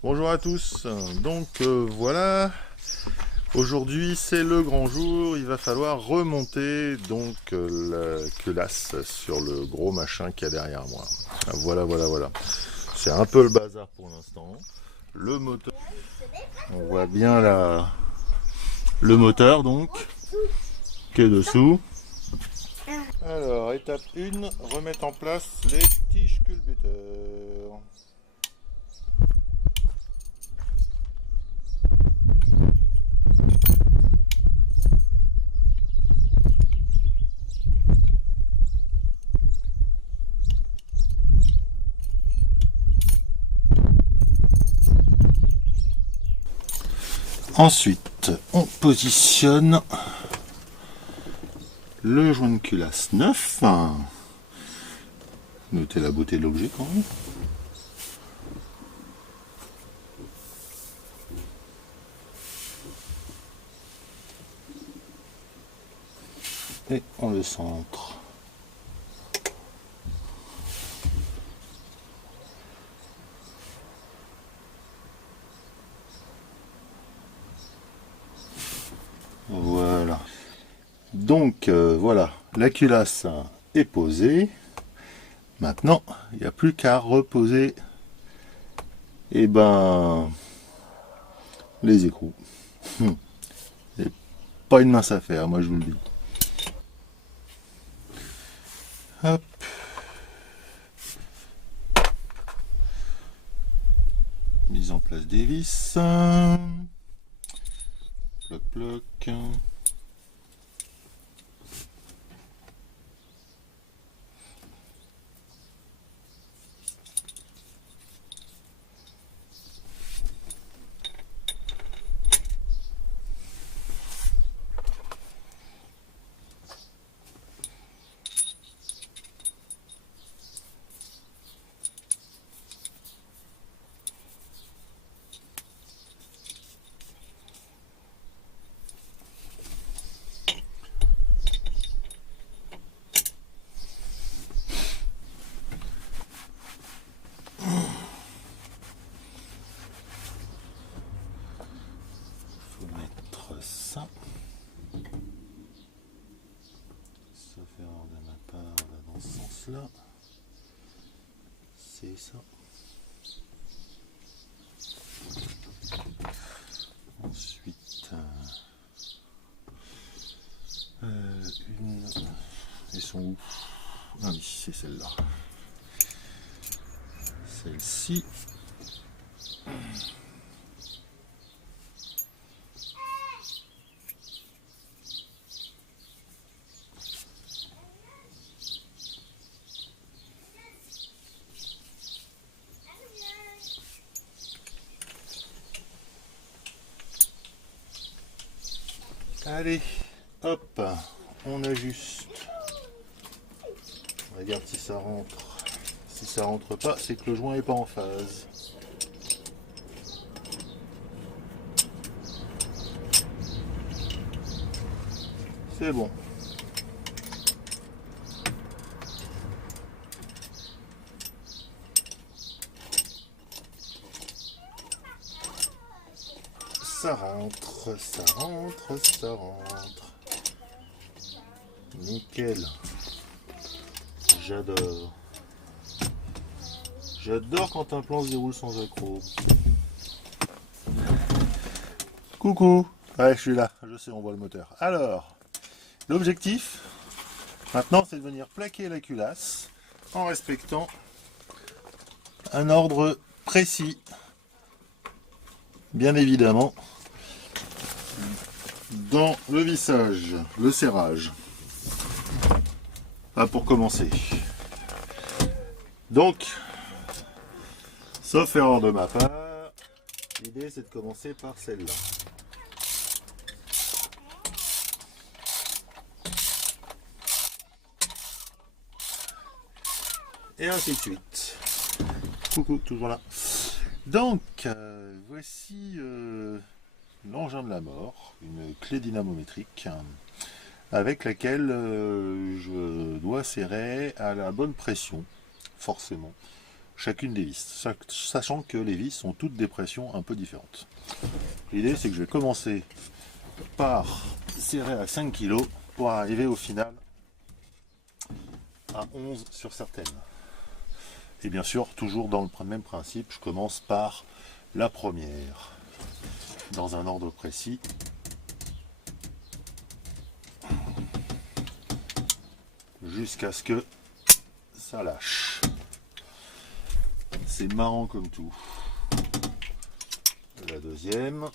Bonjour à tous, donc voilà, aujourd'hui c'est le grand jour, il va falloir remonter donc la culasse sur le gros machin qu'il y a derrière moi. Voilà, voilà, voilà. C'est un peu le bazar pour l'instant. Le moteur, on voit bien le moteur donc, qui est dessous. Alors, étape 1, remettre en place les tiges culbuteurs. Ensuite, on positionne le joint de culasse neuf. Notez la beauté de l'objet quand même. Et on le centre. Voilà. Donc voilà, la culasse est posée. Maintenant, il n'y a plus qu'à reposer les écrous. C'est pas une mince affaire, moi je vous le dis. Hop. Mise en place des vis. Ploc ploc. Ça. Sauf erreur de ma part, là, dans ce sens-là. C'est ça. Ensuite, une. Elles sont où? Ah oui, c'est celle-là. Celle-ci. Allez, hop, on ajuste. On regarde si ça rentre. Si ça rentre pas, c'est que le joint n'est pas en phase. C'est bon. Ça rentre, ça rentre, ça rentre. Nickel. J'adore. J'adore quand un plan se déroule sans accroc. Coucou. Ouais, je suis là. Je sais, on voit le moteur. Alors, l'objectif, maintenant, c'est de venir plaquer la culasse en respectant un ordre précis. Bien évidemment, dans le vissage, le serrage. Pas pour commencer. Donc, sauf erreur de ma part, l'idée c'est de commencer par celle-là. Et ainsi de suite. Coucou, toujours là. Donc, voici l'engin de la mort, une clé dynamométrique avec laquelle je dois serrer à la bonne pression, forcément. chacune des vis, sachant que les vis ont toutes des pressions un peu différentes. L'idée c'est que je vais commencer par serrer à 5 kg pour arriver au final à 11 sur certaines. Et bien sûr, toujours dans le même principe, je commence par la première, dans un ordre précis. Jusqu'à ce que ça lâche. C'est marrant comme tout. La deuxième.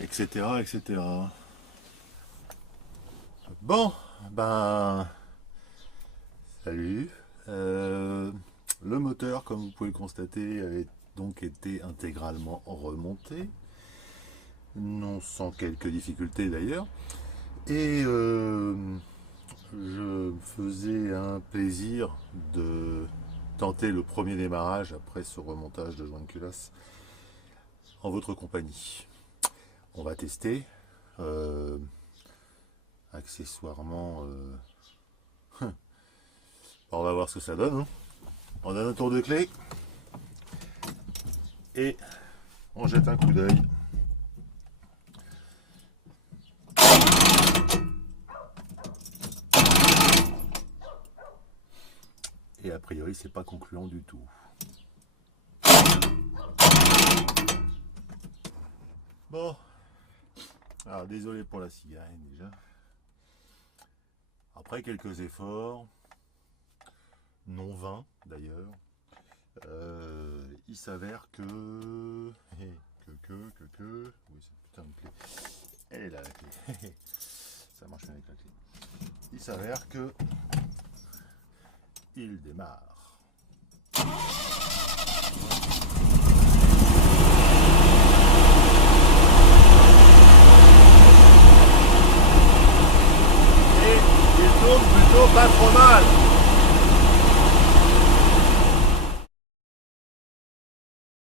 Etc. etc. Bon, ben... Salut. Le moteur, comme vous pouvez le constater, avait donc été intégralement remonté. Non sans quelques difficultés d'ailleurs. Et je me faisais un plaisir de tenter le premier démarrage après ce remontage de joint de culasse en votre compagnie. On va tester. Accessoirement, on va voir ce que ça donne. Hein. On donne un tour de clé et on jette un coup d'œil. Et a priori, c'est pas concluant du tout. Bon, alors désolé pour la cigarette déjà. Après quelques efforts, non vains d'ailleurs, il s'avère que... oui, c'est putain de clé. Elle est là la clé. Ça marche bien avec la clé. Il s'avère que... il démarre.